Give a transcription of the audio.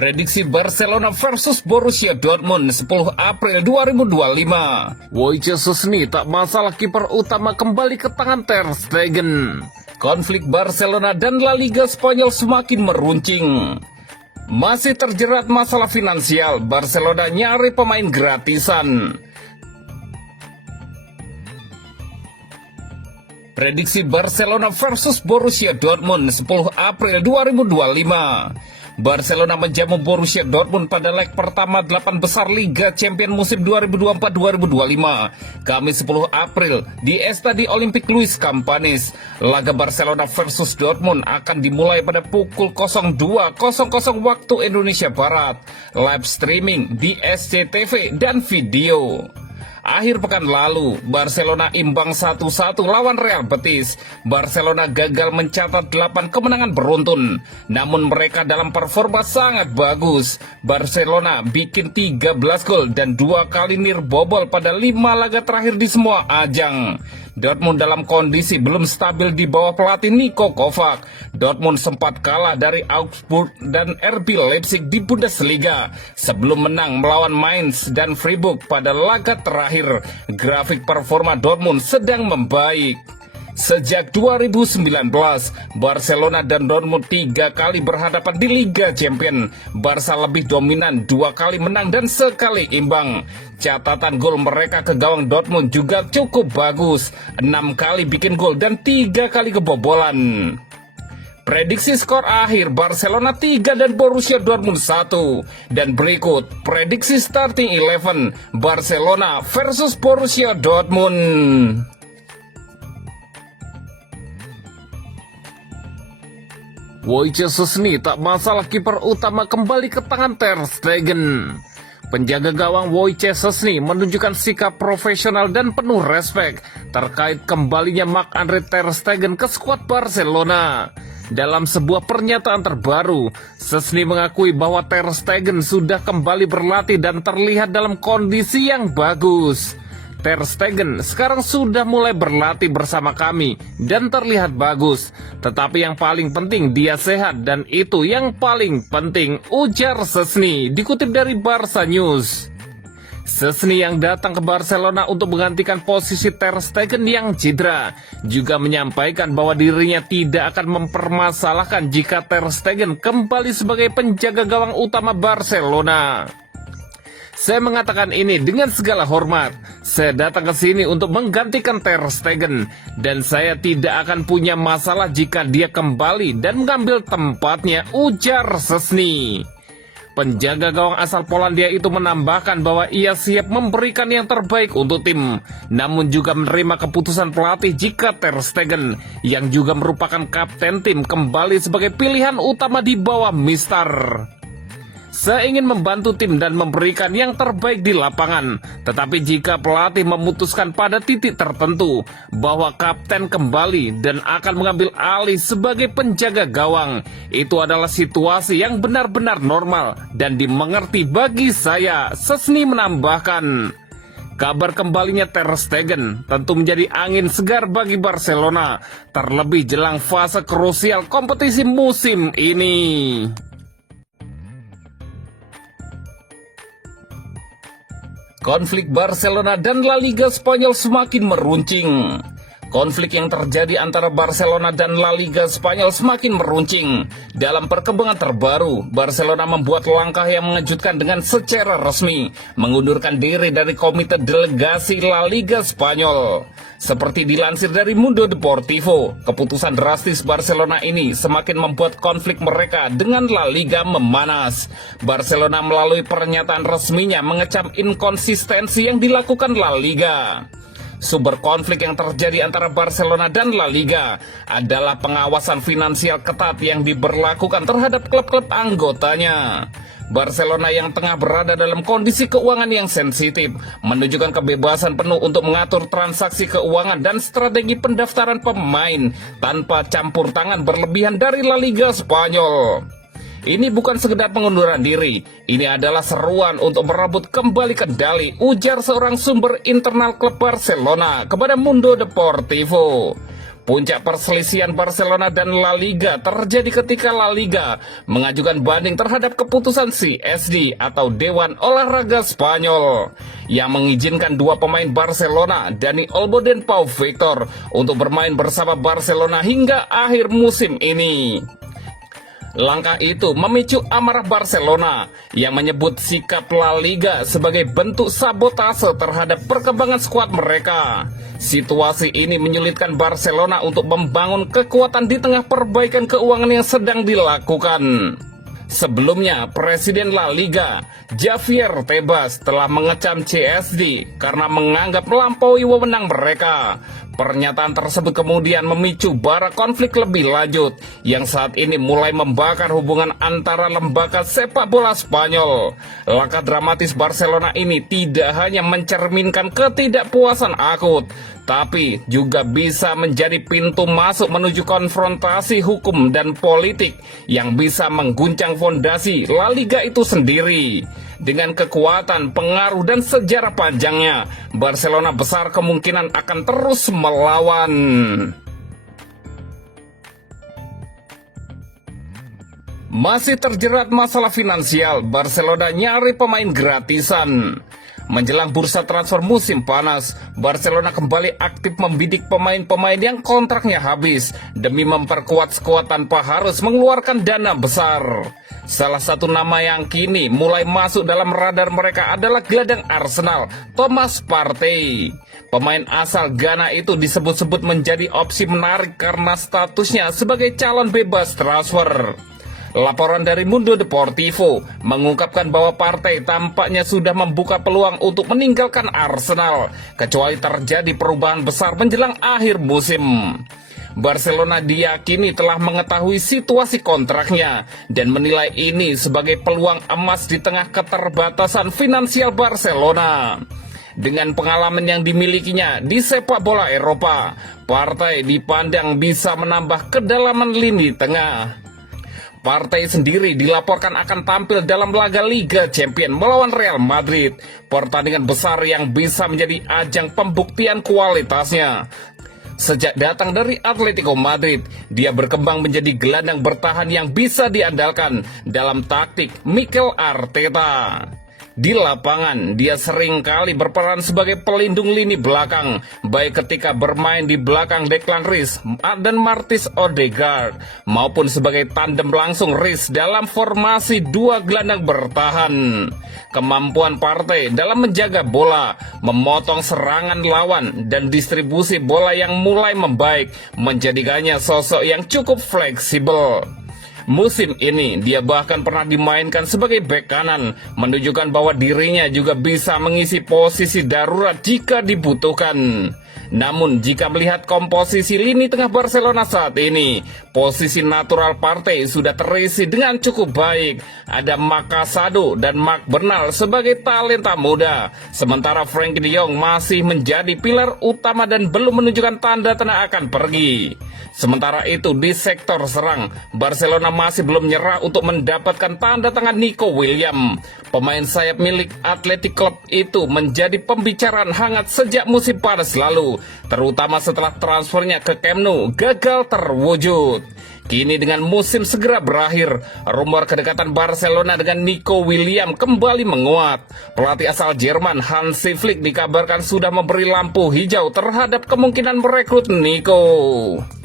Prediksi Barcelona versus Borussia Dortmund 10 April 2025. Wojciech Szczesny tak masalah, kiper utama kembali ke tangan Ter Stegen. Konflik Barcelona dan La Liga Spanyol semakin meruncing. Masih terjerat masalah finansial, Barcelona nyari pemain gratisan. Prediksi Barcelona versus Borussia Dortmund 10 April 2025. Barcelona menjamu Borussia Dortmund pada leg pertama 8 besar Liga Champions musim 2024-2025. Kamis 10 April di Estadio Olympic Luis Campanis. Laga Barcelona versus Dortmund akan dimulai pada pukul 02.00 waktu Indonesia Barat. Live streaming di SCTV dan video. Akhir pekan lalu, Barcelona imbang 1-1 lawan Real Betis. Barcelona gagal mencatat 8 kemenangan beruntun, namun mereka dalam performa sangat bagus. Barcelona bikin 13 gol dan 2 kali nirbobol pada 5 laga terakhir di semua ajang. Dortmund dalam kondisi belum stabil di bawah pelatih Niko Kovac. Dortmund sempat kalah dari Augsburg dan RB Leipzig di Bundesliga sebelum menang melawan Mainz dan Freiburg pada laga terakhir. Grafik performa Dortmund sedang membaik. Sejak 2019, Barcelona dan Dortmund 3 kali berhadapan di Liga Champions. Barca lebih dominan, 2 kali menang dan sekali imbang. Catatan gol mereka ke gawang Dortmund juga cukup bagus, 6 kali bikin gol dan 3 kali kebobolan. Prediksi skor akhir Barcelona 3 dan Borussia Dortmund 1. Dan berikut prediksi starting 11 Barcelona versus Borussia Dortmund. Wojciech Szczesny tak masalah, kiper utama kembali ke tangan Ter Stegen. Penjaga gawang Wojciech Szczesny menunjukkan sikap profesional dan penuh respek terkait kembalinya Marc-Andre Ter Stegen ke skuad Barcelona. Dalam sebuah pernyataan terbaru, Szczesny mengakui bahwa Ter Stegen sudah kembali berlatih dan terlihat dalam kondisi yang bagus. Ter Stegen sekarang sudah mulai berlatih bersama kami dan terlihat bagus. Tetapi yang paling penting dia sehat dan itu yang paling penting, ujar Szczesny, dikutip dari Barca News. Szczesny yang datang ke Barcelona untuk menggantikan posisi Ter Stegen yang cedera juga menyampaikan bahwa dirinya tidak akan mempermasalahkan jika Ter Stegen kembali sebagai penjaga gawang utama Barcelona. Saya mengatakan ini dengan segala hormat. Saya datang ke sini untuk menggantikan Ter Stegen dan saya tidak akan punya masalah jika dia kembali dan mengambil tempatnya, ujar Szczesny. Penjaga gawang asal Polandia itu menambahkan bahwa ia siap memberikan yang terbaik untuk tim, namun juga menerima keputusan pelatih jika Ter Stegen, yang juga merupakan kapten tim, kembali sebagai pilihan utama di bawah Mister. Saya ingin membantu tim dan memberikan yang terbaik di lapangan. Tetapi jika pelatih memutuskan pada titik tertentu bahwa kapten kembali dan akan mengambil alih sebagai penjaga gawang, itu adalah situasi yang benar-benar normal dan dimengerti bagi saya, Szczesny menambahkan. Kabar kembalinya Ter Stegen tentu menjadi angin segar bagi Barcelona, terlebih jelang fase krusial kompetisi musim ini. Konflik Barcelona dan La Liga Spanyol semakin meruncing. Konflik yang terjadi antara Barcelona dan La Liga Spanyol semakin meruncing. Dalam perkembangan terbaru, Barcelona membuat langkah yang mengejutkan dengan secara resmi mengundurkan diri dari komite delegasi La Liga Spanyol. Seperti dilansir dari Mundo Deportivo, keputusan drastis Barcelona ini semakin membuat konflik mereka dengan La Liga memanas. Barcelona melalui pernyataan resminya mengecam inkonsistensi yang dilakukan La Liga. Sumber konflik yang terjadi antara Barcelona dan La Liga adalah pengawasan finansial ketat yang diberlakukan terhadap klub-klub anggotanya. Barcelona yang tengah berada dalam kondisi keuangan yang sensitif menunjukkan kebebasan penuh untuk mengatur transaksi keuangan dan strategi pendaftaran pemain tanpa campur tangan berlebihan dari La Liga Spanyol. Ini bukan sekedar pengunduran diri, ini adalah seruan untuk merebut kembali kendali, ujar seorang sumber internal klub Barcelona kepada Mundo Deportivo. Puncak perselisihan Barcelona dan La Liga terjadi ketika La Liga mengajukan banding terhadap keputusan CSD atau Dewan Olahraga Spanyol yang mengizinkan dua pemain Barcelona, Dani Olmo dan Pau Victor, untuk bermain bersama Barcelona hingga akhir musim ini. Langkah itu memicu amarah Barcelona yang menyebut sikap La Liga sebagai bentuk sabotase terhadap perkembangan skuad mereka. Situasi ini menyulitkan Barcelona untuk membangun kekuatan di tengah perbaikan keuangan yang sedang dilakukan. Sebelumnya, Presiden La Liga, Javier Tebas, telah mengecam CSD karena menganggap melampaui wewenang mereka. Pernyataan tersebut kemudian memicu bara konflik lebih lanjut yang saat ini mulai membakar hubungan antara lembaga sepak bola Spanyol. Langkah dramatis Barcelona ini tidak hanya mencerminkan ketidakpuasan akut, tapi juga bisa menjadi pintu masuk menuju konfrontasi hukum dan politik yang bisa mengguncang fondasi La Liga itu sendiri. Dengan kekuatan, pengaruh, dan sejarah panjangnya, Barcelona besar kemungkinan akan terus melawan. Masih terjerat masalah finansial, Barcelona nyari pemain gratisan. Menjelang bursa transfer musim panas, Barcelona kembali aktif membidik pemain-pemain yang kontraknya habis demi memperkuat skuad tanpa harus mengeluarkan dana besar. Salah satu nama yang kini mulai masuk dalam radar mereka adalah gelandang Arsenal, Thomas Partey. Pemain asal Ghana itu disebut-sebut menjadi opsi menarik karena statusnya sebagai calon bebas transfer. Laporan dari Mundo Deportivo mengungkapkan bahwa Partey tampaknya sudah membuka peluang untuk meninggalkan Arsenal, kecuali terjadi perubahan besar menjelang akhir musim. Barcelona diyakini telah mengetahui situasi kontraknya dan menilai ini sebagai peluang emas di tengah keterbatasan finansial Barcelona. Dengan pengalaman yang dimilikinya di sepak bola Eropa, Partey dipandang bisa menambah kedalaman lini tengah. Partey sendiri dilaporkan akan tampil dalam laga Liga Champions melawan Real Madrid, pertandingan besar yang bisa menjadi ajang pembuktian kualitasnya. Sejak datang dari Atletico Madrid, dia berkembang menjadi gelandang bertahan yang bisa diandalkan dalam taktik Mikel Arteta. Di lapangan, dia sering kali berperan sebagai pelindung lini belakang, baik ketika bermain di belakang Declan Rice dan Martins Odegaard, maupun sebagai tandem langsung Rice dalam formasi dua gelandang bertahan. Kemampuan Partey dalam menjaga bola, memotong serangan lawan, dan distribusi bola yang mulai membaik menjadikannya sosok yang cukup fleksibel. Musim ini, dia bahkan pernah dimainkan sebagai bek kanan, menunjukkan bahwa dirinya juga bisa mengisi posisi darurat jika dibutuhkan. Namun, jika melihat komposisi lini tengah Barcelona saat ini, posisi natural Partey sudah terisi dengan cukup baik. Ada Marc Casado dan Marc Bernal sebagai talenta muda, sementara Frenkie de Jong masih menjadi pilar utama dan belum menunjukkan tanda-tanda akan pergi. Sementara itu, di sektor serang, Barcelona masih belum nyerah untuk mendapatkan tanda tangan Nico Williams. Pemain sayap milik Athletic Club itu menjadi pembicaraan hangat sejak musim panas lalu, terutama setelah transfernya ke Camp Nou gagal terwujud. Kini dengan musim segera berakhir, rumor kedekatan Barcelona dengan Nico Williams kembali menguat. Pelatih asal Jerman Hansi Flick dikabarkan sudah memberi lampu hijau terhadap kemungkinan merekrut Nico.